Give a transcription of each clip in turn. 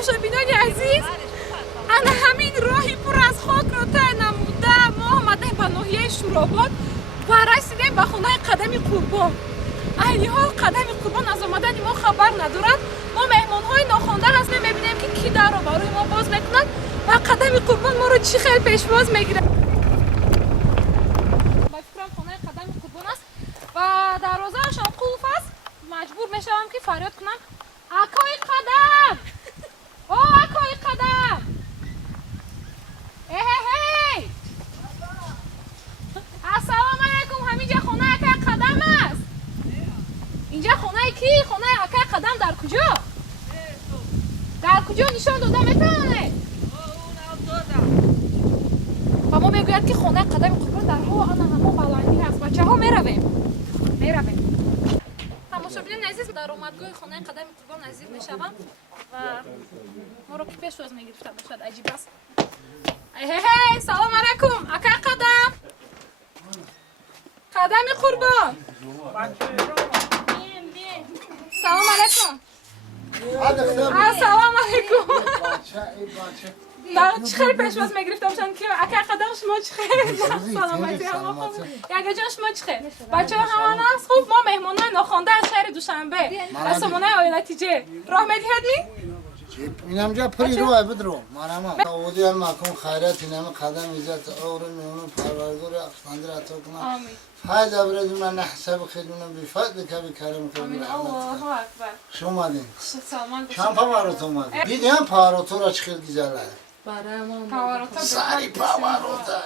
تماشابینان عزیز انا همین راهی پر از خاک رو طی نموده ما آمدیم به ناحیه شوراباد و رسیدیم به خانه قدم قربان. اهلی ها قدم قربان از آمدن ما خبر ندارند. ما مهمان های ناخوانده هستیم، میبینیم که کی در رو برای ما باز میکنند و قدم قربان ما رو چی خیلی پیشواز میگیره. با فکرم خانه قدم قربان است و دروازه‌اش هم قلف است. مجبور میشم که فریاد کنم اکای قدم، او اکای قدم، هی السلام علیکم. همینجا خونه اکای قدم است. اینجا خونه کی؟ خونه اکای قدم در کجا؟ در کجا نشان داده میتونه؟ و ما میگوید که خونه قدم قربان در ها آن همه بلندی هست. بچه ها میرویم. تماشابینان عزیز در اومدگاه خانه قدم قربان نزدیک میشوم و ما رو که پیشواز میگرفته باشد عجیب است. هی سلام علیکم اکا قدم، قدم قربان. سلام علیکم. السلام علیکم. چه خیلی پیشواز میگرفته باشن که اکا قدم شما چه خیلی سلامتی هم خوب یعنی جان شما چه خیلی بچه ها همه هست خوب. ما مهمانای ناخوانده از شهر دوشنبه از سامانه آیلتیجه راه میدهدی؟ اینم جا پری رو بدرو مرحبا اودی هم مکان خیرات اینم قدم عزت اور میونم پروردگار اخوانده عطا کنه. آمین. فایده برد من حساب خدمتم بفضل که بکرم کنم. آمین. الله اکبر. شما دین سامان چند پاورات اومد دیدم پاوراتو را چه خیلی گزاله پاوراتا ساری پاوراتا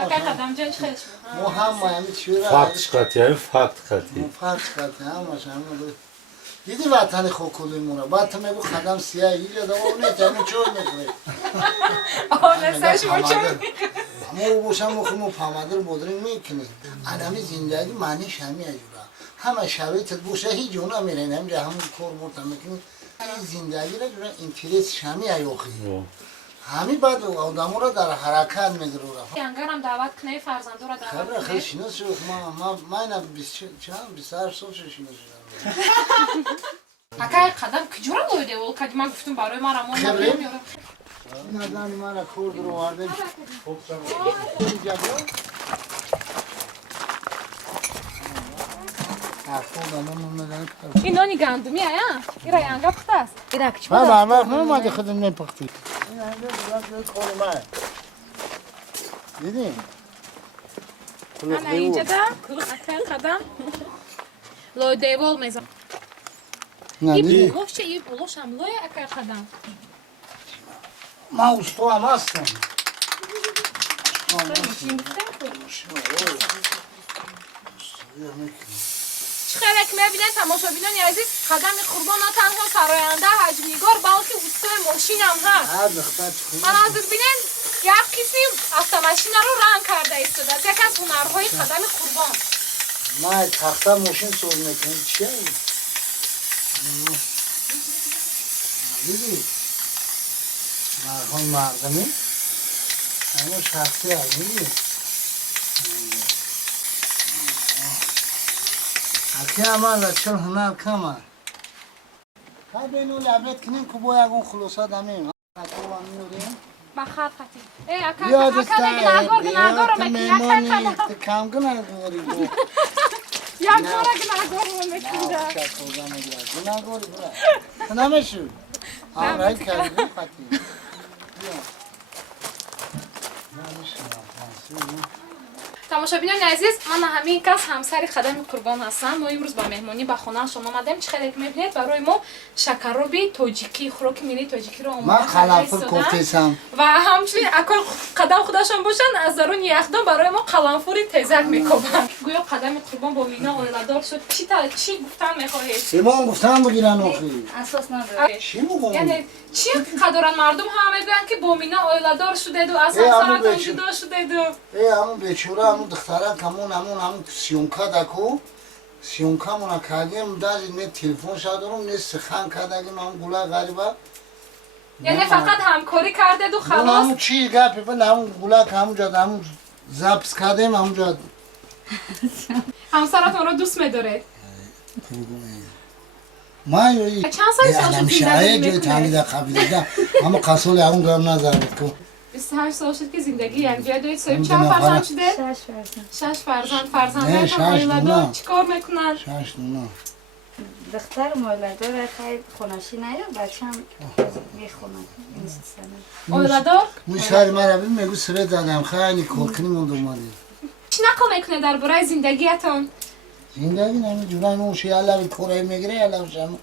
اکا قدم جان خیلی مو هم همین چیرا فقط قطعی فقط قطعی فرق کرده هم ماشاءالله دیدی وطن خوکولی مورا بعد تو میگو خدم سیاه ایجا دو اونه تنی چور میکنه آه نساش ما چون مو بوشم مخمو پامادر بودرین میکنه آدمی زندگی معنیش همین اجورا همه شبیه تد بوشه هیچ جونا میرین همینجا همون کار بردم میکنه این زندگی را جورا اینترس شمی ایوخی همین بعد آدمو را در حرکت میگیره یانگرم دعوت کنه فرزندو را دعوت خبر خیلی شناس شد ما اینا 28 سال شناس شدم اکای قدم کجورا لویده ول کدی من گفتم برای من رمون نمیاره این آدم مرا خورد رو آورده اینجا بود این نانی گندمی آیا؟ ایرا یانگا پخته است ایرا کچ بود ما وقت نمیده خودم نپختی این اینجا بلند خورد ما دیدی؟ انا اینجا دا اکای قدم لویده ول میزم این بلوش چه این بلوش هم لوی اکای قدم ما استو هم هستم چخیرک میبینن تماشابینان عزیز قدم قربان نه تنها سراینده حجمیگار بلکه استوی ماشین هم هست. مناظر بینن یک کسی автомاشین رو رنگ کرده ایستاده است. یکی از هنرهای قدم قربان. ما تخته ماشین سوز میکنیم چیه این؟ دیدی؟ مردمی اما شخصی هست میدی؟ اکی عمل چون هنر کمه ها بینو لبت کنیم که باید اون خلوصات همین خطو هم میوریم بخط خطی ای اکا گناهگار رو میکنی میمانی کم گناهگاری بود یک بار گناهگار رو میکنی گناهگاری برای نمیشو آرای کردیم خطی تماشابینان عزیز من همین کس همسر قدم قربان هستم. ما امروز با مهمانی به خانه شما آمدیم. چه خیلی میبینید برای ما شکرابی تاجیکی خوراک ملی تاجیکی رو من آماده خلافر کوفتم و همچنین اکل قدم خودشان باشن از درون یخدان برای ما قلنفوری تیزک میکوبن. گویا قدم قربان با مینا آیله‌دار شد. چی گفتن میخواهید؟ ایمان گفتن بگیرن آخی اساس نداره. چی میگم؟ یعنی چی قدرن مردم همه میگن که با مینا آیله‌دار شده دو اصلا سرتون جدا شده دو. همون بیچاره همون دختره همون سیونکا دکو سیونکا مونا کردیم داشت نه تلفن شدارم نه سخن کردیم همون گوله غریبه یعنی فقط همکاری کرده دو خلاص همون چی گپی بند همون گوله که همون جاد همون زبس کردیم همون جاد همسرتون رو دوست می‌دارید ما یوی چند سال شما الان زندگی شایع جای میکنید؟ تانی در قبیله اما قصول اون گرم نزارید کو 28 سال شد که زندگی یعنی دارید صاحب اون چند دو فرزند نفره. شده؟ 6 فرزند فرزندتون اولادا چیکار میکنن؟ 6 دونا دختر مولد داره خیلی خونشی نیاد بچه هم میخونن اولادا موشهر ما رو ببین میگو سبت دادم خیلی کلکنی من دومادی چی نکن میکنه درباره زندگیتون؟ زندگی نمی جونای موشی الله کره میگیره الله شما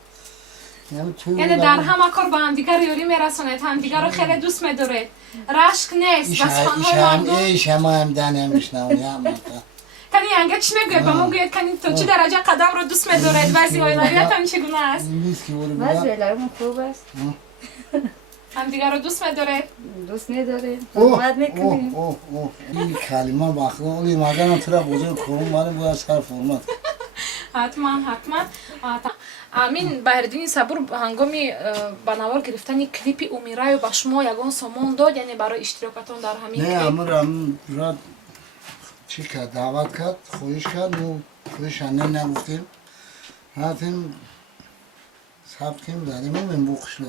یعنی در همه کار با هم دیگر یاری میرسونید هم دیگر رو خیلی دوست میدارید رشک نیست بس خانهای مردم ایش همه هم دنه میشنونی هم کنی ینگه چی میگوید با ما گوید کنی تو چی درجه قدم رو دوست میدارید وضعی اولیت هم چگونه است؟ نیست که بولو بعض بگم ویلارمون خوب است هم دیگر رو دوست میدارید؟ دوست نداریم اوه باید میکنیم اوه اوه این کلمه بخدا اولی مردم تو را بزرگ کنم مالی باید سر فرمت حتما امین بهردین صبور هنگامی به نوار گرفتن کلیپ اومیرای با شما یگان سامان داد یعنی برای اشتراکتون در همین نه کلیپ امور را چی کرد دعوت کرد خویش کرد و خویش انه نگفتیم رفتیم ثبت کیم دادیم این بخشلو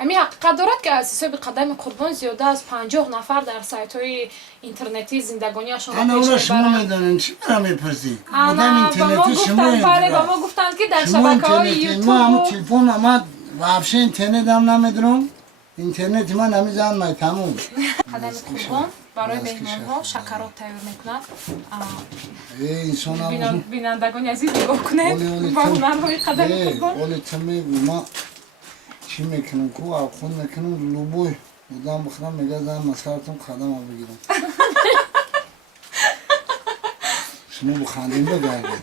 همین حقیقت دارد که از حساب قدم قربان زیاده از 50 نفر در سایت های اینترنتی زندگانی شما انا اونا پیش شما میبرند میدانین چی برا میپرسی انا با ما گفتن بله با ما گفتن که در شما شبکه های اینترنتی ما همون یوتیوب تلفن آمد وابشه اینترنت هم نمیدونم اینترنت من نمیزن مای تموم قدم قربان برای مهمان ها شکرات تیار میکنند انسان هم بینندگان عزیز نگاه کنید اولی با هنرهای قدم قربان اولی تو میگو ما چی میکنم کو خون میکنم لوبوی بودم بخورم میگه زن مسارتون قدم ها بگیرم شما بخندیم بگردیم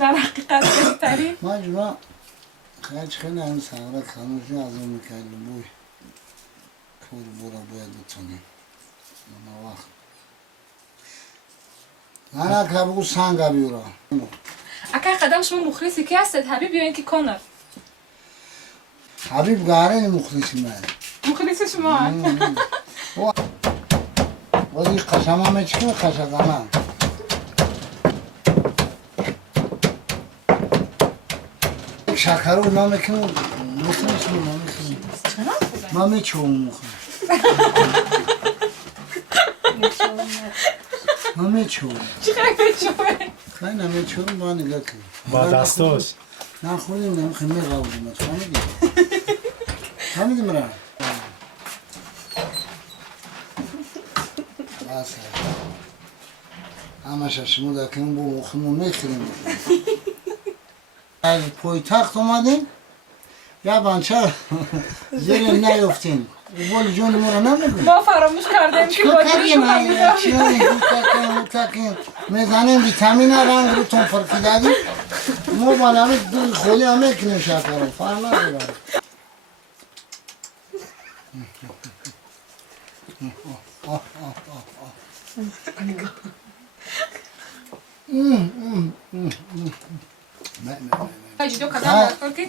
در حقیقت بهترین ما جنا خیلی همین سهره خانوشی از اون میکرد لوبوی کور بورا باید بتونیم اما وقت نه که بگو سنگ بیورا اگر قدم شما مخلصی که هستید حبیب یا اینکه کانر حبیب گاره مخلصی من مخلص شما ولی قسم همه چی که قسم همه شکر رو نمیکنم مخلص رو نمیکنم ما میچوم مخلص ما میچوم چی خیلی بچوه خیلی نمیچوم با نگاه کنیم با دستاش نه خودیم نمیخویم میقاولیم فهمیدیم فهمیدیم را بس همش شما در کنیم با مخمون میخوریم از پایتخت اومدیم یا بانچه زیر نیفتیم ولی جون ما رو نمیگویم ما فراموش کردیم که چیکار بازی کردیم شما میداریم تاکیم میزنیم ویتامین رنگ رو تون فرقی دادیم ما بالا همه دو خولی همه کنیم شکر رو فرم ندارم اجدو قدم دکتر که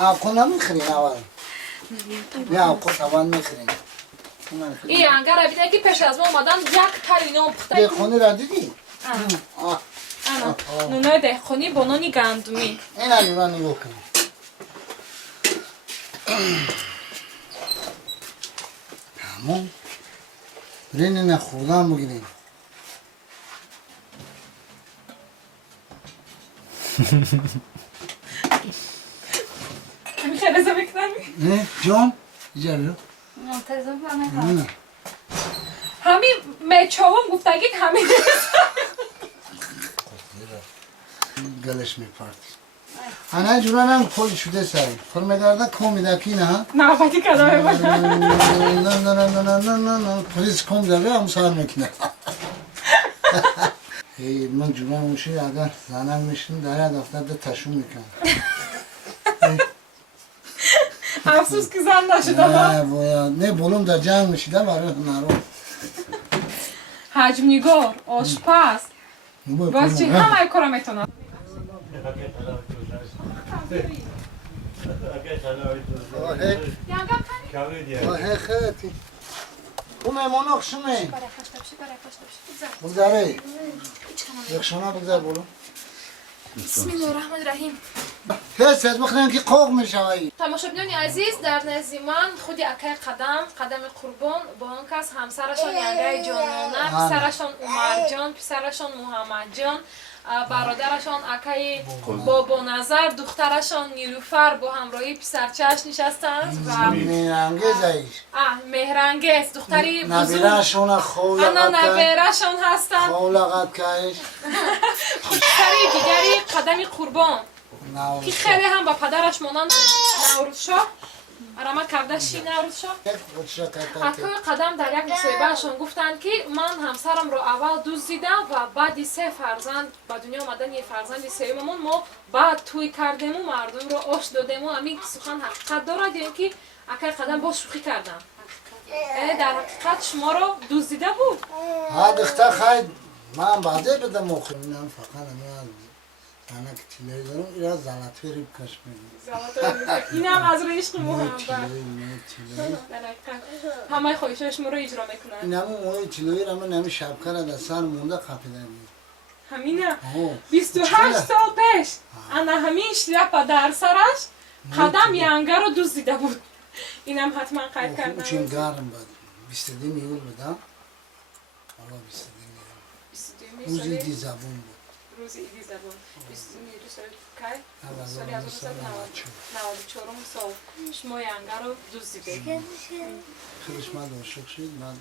آبکو نمیخورین اول نه آبکو اول میخورین این انگر بیده که پیش از ما اومدن یک تر نام پخته دهخونی را دیدی؟ انا نونای دهخونی با نانی گندمی این علی را نگاه کنی همون برین این خوردن بگیرین همین خیلی رزا بکنمی نه جان ایجا رو منتظر همه همین میچاوم گفتگید همین گلش میپرد انا جوران هم کل شده سری فرمدارده کمی دکی نه نه باتی کدامه باشه نه پلیس کم داره هم سر میکنه من جوران موشی اگر زنم میشن داره دفتر ده تشو میکن افسوس که زن نشده نه باید نه بولم در جنگ میشیده برای هنرو حجم نگار آشپز باز چی همه کارا میتونم آه خیلی خومه منو خشمه بگذاره یکشونه بگذار بولم بسم الله الرحمن الرحیم. حس بخنم که قوق میشوی تماشابینان عزیز، در نزد من خودی اکای قدم قربان با آن کس همسرشان ینگه جانانه، پسرشان عمر جان، پسرشان محمد جان، برادرشان اکای بابا نظر، دخترشان نیلوفر با همراهی پسرچه‌اش نشستند و مهرانگیز ایش مهرانگیز دختری بزرگ نبیرشون انا خولقت که نبیرشان هستند. خولقت که ایش پسری دیگری قدم قربان که خیلی هم با پدرش مانند نوروز شاه رحمت کرده شی نوروز شاه. اکای قدم در یک مصاحبهشان گفتند که من همسرم را اول دزدیدم و بعد 3 فرزند به دنیا آمدن، یه فرزند سوممون ما بعد توی کردیم و مردم را آش دادیم و همین سخن حقیقت دارد یا که اکای قدم با شوخی کردم؟ در حقیقت شما را دزدیده بود؟ ها دختر خیلی من بعده بدم مخیرم فقط انا که تیلایی دارم ایرا زلطوری بکش میدیم این هم از عشق محمد تیلایی همه خواهشش ما رو اجرا میکنن. این همون موی تیلایی را من همی شبکر در سر مونده قپیدم همینه 28 سال پیش انا همین شلیپا در سرش قدم ینگه رو دزدیده بود. اینم حتما قید کردن. چین گرم بود 22 میول بدم حالا 22 میول روزی دی زبون بود روزی ایدی زبان 22 سال کی؟ سالی 1994 سال شما ینگه رو دزدیده. خیلیش من عاشق شد من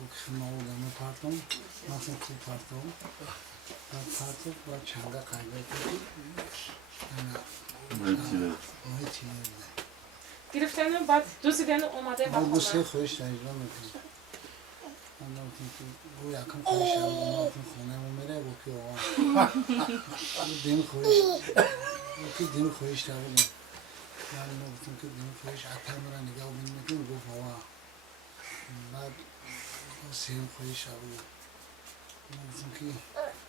با خیمه آدم پرتم مثلا خوب پرتم بعد پرتم با چنگه قیبه کردیم ماهی تیمه گرفتن و بعد دزدیدن اومده ما با گوسته خودش تجربه میکنیم من گفتم که گو یکم خودش هم گفتم خونه ما میره گو که آقا دین خودش گو دین خودش تبودیم من گفتم که دین خودش عطر مرا نگاه بین میکنیم گفت آقا بعد سیم خودش تبودیم من گفتم که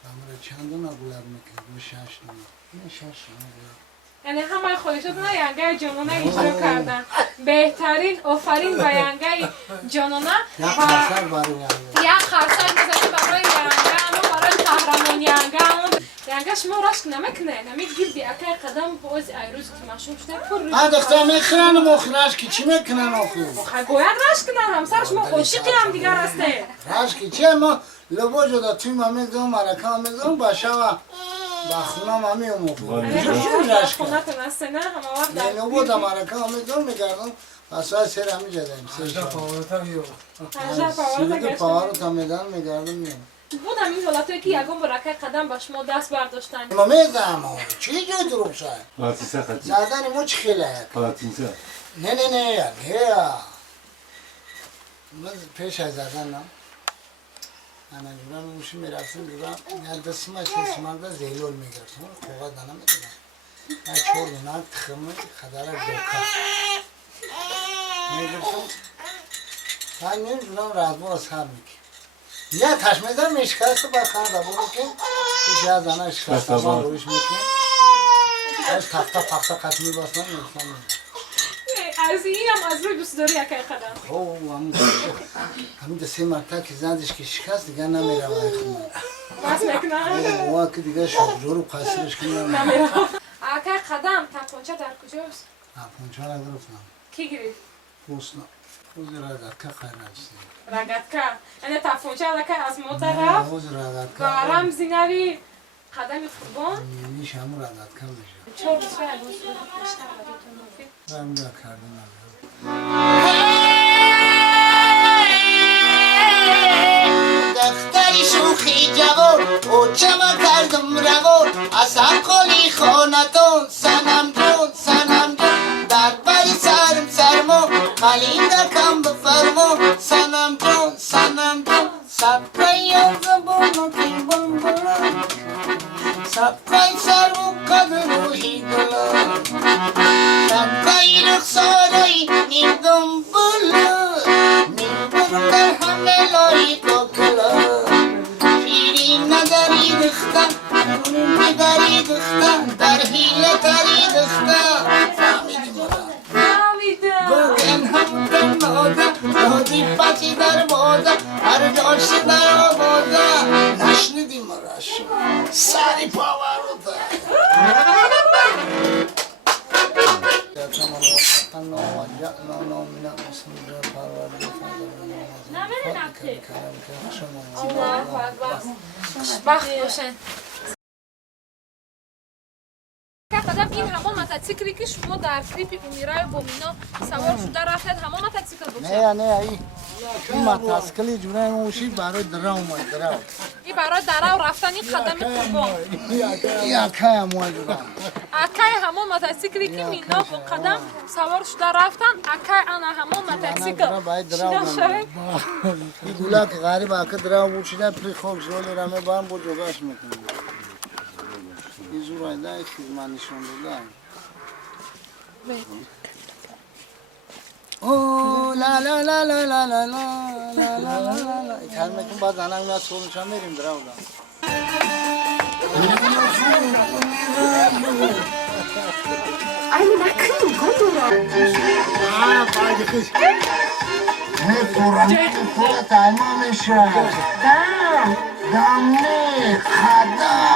همرا چند دونا گلر میکنیم گو 6 دونا این 6 دونا گلر یعنی همه خودشون نه ینگه جانانه اجرا کردن. بهترین آفرین به ینگه جانانه یک خرسر برای ینگه یک خرسر بزنید برای ینگه اما برای قهرمان ینگه ینگه شما رشک نمیکنه نمیگیردی اکای قدم باز ایروز که مشهور شده پر دختر میخرن و مخرش که چی میکنن آخو باید رشک کنن همسر شما عاشقی هم دیگر هسته رشک که چی ما لبا جدا توی ما میگذارم مرکه هم میگذارم باشه و با خونم همی هم آخو چی رشک خونه تنسته نه همه وقت در لبا دا مرکه هم میگذارم میگردم بسوای سر همی جدیم هجده سیده پاورتا پاور رو تا میدن میگردم میام بود همین حالتایی که یکم برکه قدم با شما دست برداشتن ما میدم چی جای دروب شاید پاتیسه خطی زدن ما چی خیلی پاتیسه نه من پیش از زدن نه انا جوران موشی میرفتم جوران یاد دستی ما چیزی مرده زیلول میگرفتم خواه دانه میدونم نه چور دونم تخمه خداره دوکا میگرفتم تا نیم جوران رازبور از خر میکی یا تشمیدن میشکست با خر دا بودو که پیش از دانه شکست ما رویش میکنم از تخته پخته قطمی باسم میگفتم از این هم از روی دوست داری یکی قدم اوه همین ده 3 مرتبه که زدش که شکست دیگه نمیره وای خونه بس نکنه اوه که دیگه شاکجور و قصرش که نمیره نمیره اکای قدم تپانچه در کجاست؟ تپانچه را گرفتم کی گرفت؟ خوزنا خوز رگتکه خیر هستی رگتکه یعنی تپانچه اکای از مادر رفت خوز رگتکه با رمزی نوی قدم قربان میشه همون رگتکه میشه چهار بسیار از روز بیشتر بدیتون مفید رمزه کرده نمیره دختری شوخی جوان او چما کردم روان از هر قالی خانتان سنم جون در بری سرم سرما قلیده کم بفرما سنم جون سبکای زبانو کی بلبلا سبکای سر و قدر و هیدلا سبکای رخسارای این دنبلا میبرم در همه لایی کاکلا شیرین نداری دختن نگاری دختن در حیله تری دختن فهمیدی مرا بگن هم در ماده دادی پچی در ماده هر جاش در آباده نشنیدی مرا سری پاوروتا وقت باشن قدم این همون موتورسیکلی که شما در کلیپ امیرای بومینا سوار شده رفتید همون موتورسیکل بود. نه این موتورسیکلی جونه موشی برای درام درام این برای درو رفتن این قدم قربان. این اکای موجوده اکای همون موتورسیکلی که مینا با قدم سوار شده رفتن اکای انا همون موتورسیکل. باید درام این گولا که غریب اکا درام بوشیده پری خوب شده رمه بارم با جوگاش میکنه این زور آیده خیزمان نشون دادم اوه لا لا لا لا لا لا لا لا لا لا کار میکنم بعد زنم میاد سولشان میریم درام Ay nakın kadar. باید خیش نه پورا تایمانشه دم نه خدا